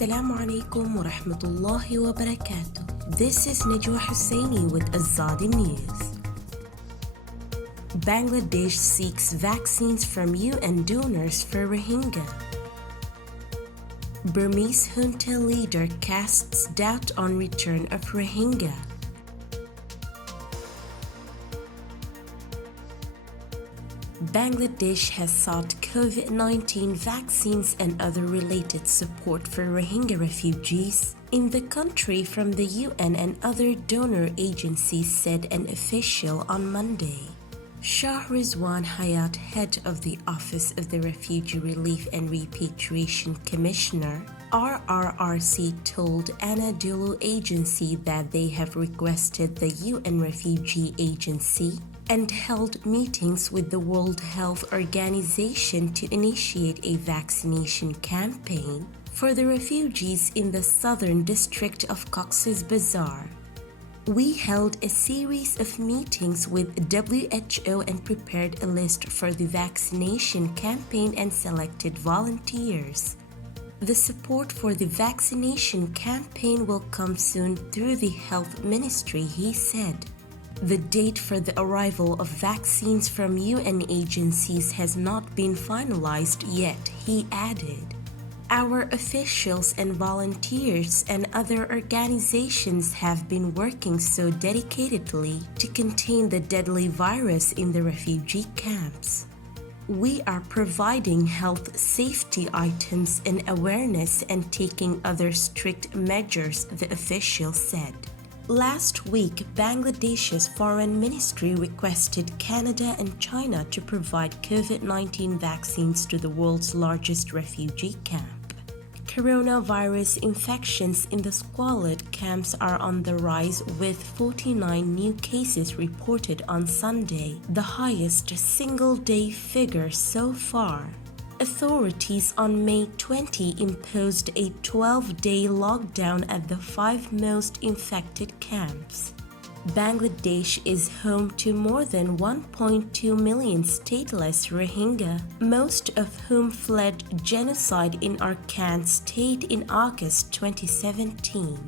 Assalamu alaikum wa rahmatullahi wa barakatuh. This is Najwa Hussaini with Azadi News. Bangladesh seeks vaccines from UN donors for Rohingya. Burmese junta leader casts doubt on return of Rohingya. Bangladesh has sought COVID-19 vaccines and other related support for Rohingya refugees in the country from the UN and other donor agencies, said an official on Monday. Shah Rizwan Hayat, head of the Office of the Refugee Relief and Repatriation Commissioner, RRRC, told Anadolu Agency that they have requested the UN Refugee Agency and held meetings with the World Health Organization to initiate a vaccination campaign for the refugees in the southern district of Cox's Bazar. We held a series of meetings with WHO and prepared a list for the vaccination campaign and selected volunteers. The support for the vaccination campaign will come soon through the Health Ministry, he said. The date for the arrival of vaccines from UN agencies has not been finalized yet, he added. Our officials and volunteers and other organizations have been working so dedicatedly to contain the deadly virus in the refugee camps. We are providing health safety items and awareness and taking other strict measures, the official said. Last week, Bangladesh's foreign ministry requested Canada and China to provide COVID-19 vaccines to the world's largest refugee camp. Coronavirus infections in the squalid camps are on the rise, with 49 new cases reported on Sunday, the highest single-day figure so far. Authorities on May 20 imposed a 12-day lockdown at the 5 most infected camps. Bangladesh is home to more than 1.2 million stateless Rohingya, most of whom fled genocide in Arakan state in August 2017.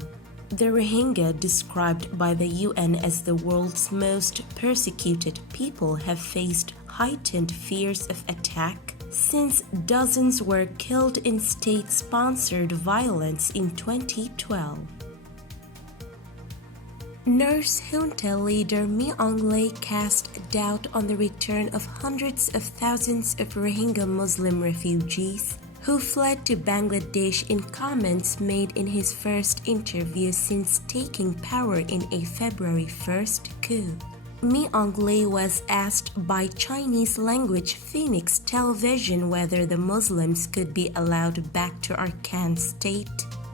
The Rohingya, described by the UN as the world's most persecuted people, have faced heightened fears of attack since dozens were killed in state-sponsored violence in 2012. Nurse junta leader Mi Aung Hlaing cast doubt on the return of hundreds of thousands of Rohingya Muslim refugees who fled to Bangladesh in comments made in his first interview since taking power in a February 1st coup. Mi Aung Hlaing was asked by Chinese-language Phoenix Television whether the Muslims could be allowed back to Arakan state,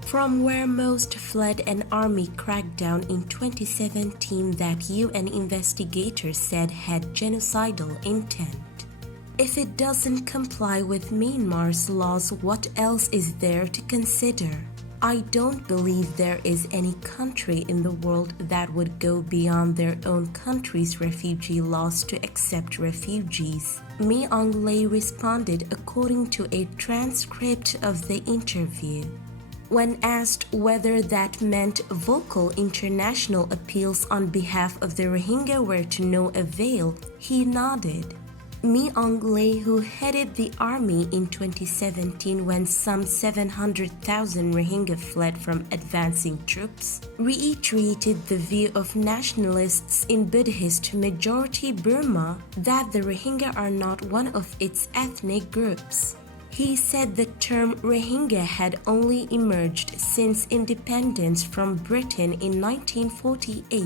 from where most fled an army crackdown in 2017 that UN investigators said had genocidal intent. If it doesn't comply with Myanmar's laws, what else is there to consider? I don't believe there is any country in the world that would go beyond their own country's refugee laws to accept refugees, Mi Aung Hlaing responded according to a transcript of the interview. When asked whether that meant vocal international appeals on behalf of the Rohingya were to no avail, he nodded. Mi Aung Hlaing, who headed the army in 2017 when some 700,000 Rohingya fled from advancing troops, reiterated the view of nationalists in Buddhist-majority Burma that the Rohingya are not one of its ethnic groups. He said the term Rohingya had only emerged since independence from Britain in 1948.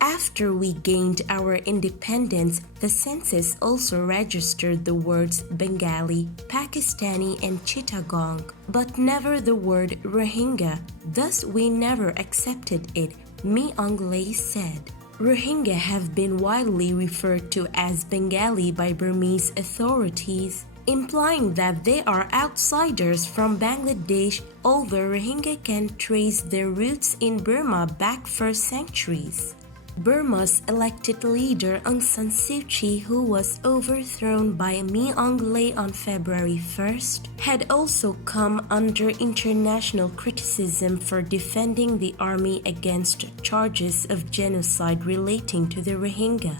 After we gained our independence, the census also registered the words Bengali, Pakistani, and Chittagong, but never the word Rohingya. Thus, we never accepted it, Mi Aung Hlaing said. Rohingya have been widely referred to as Bengali by Burmese authorities, implying that they are outsiders from Bangladesh, although Rohingya can trace their roots in Burma back for centuries. Burma's elected leader Aung San Suu Kyi, who was overthrown by Min Aung Hlaing on February 1st, had also come under international criticism for defending the army against charges of genocide relating to the Rohingya.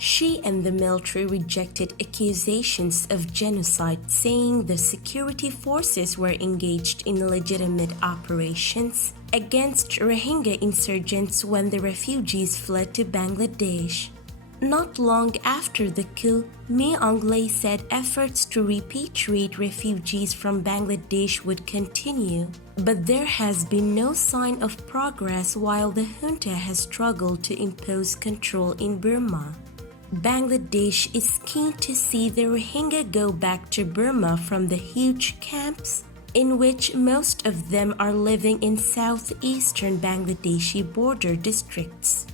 She and the military rejected accusations of genocide, saying the security forces were engaged in legitimate operations against Rohingya insurgents when the refugees fled to Bangladesh. Not long after the coup, Min Aung Hlaing said efforts to repatriate refugees from Bangladesh would continue, but there has been no sign of progress while the junta has struggled to impose control in Burma. Bangladesh is keen to see the Rohingya go back to Burma from the huge camps, in which most of them are living in southeastern Bangladeshi border districts.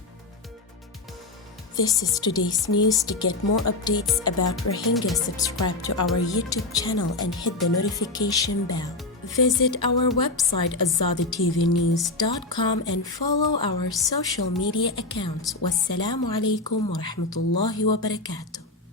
This is today's news. To get more updates about Rohingya, subscribe to our YouTube channel and hit the notification bell. Visit our website azaditvnews.com and follow our social media accounts. Wassalamu alaikum wa rahmatullahi wa barakatuh.